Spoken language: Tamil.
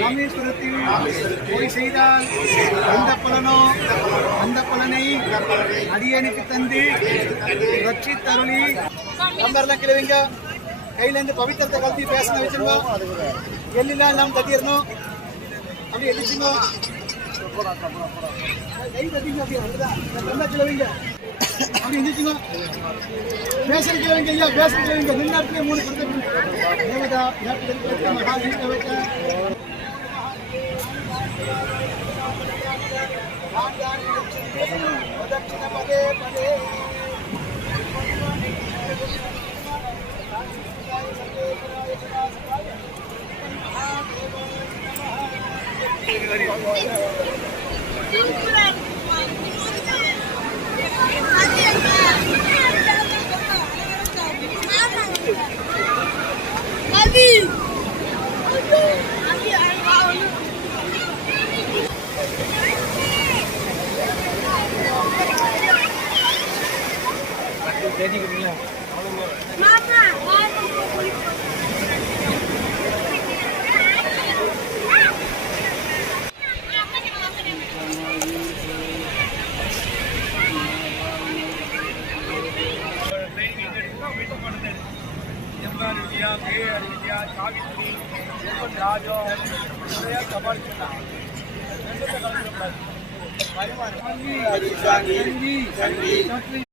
ராமேஸ்வரத்தில் போய் செய்தால் எந்த பலனோ அந்த பலனை அடியனுக்கு தந்து ரட்சித்தருளி நம்பர்லாம் கிழவிங்க கையில இருந்து பவித்திரத்தை கலத்தி பேசணும் வச்சிருந்தோம் எல்லாம் நாம் தட்டிடணும் அப்படி எதிர்ச்சிங்க கை தட்டிங்க அப்படியே கிழவிங்க அப்படி எந்திரிச்சுங்க பேசுற கிழவிங்க ஐயா பேசுற கிழவிங்க நின்னாட்டிலே 3 கொடுத்து தேவதா மகாதீப வைக்க தட்சிண பதே பதே ராஜோ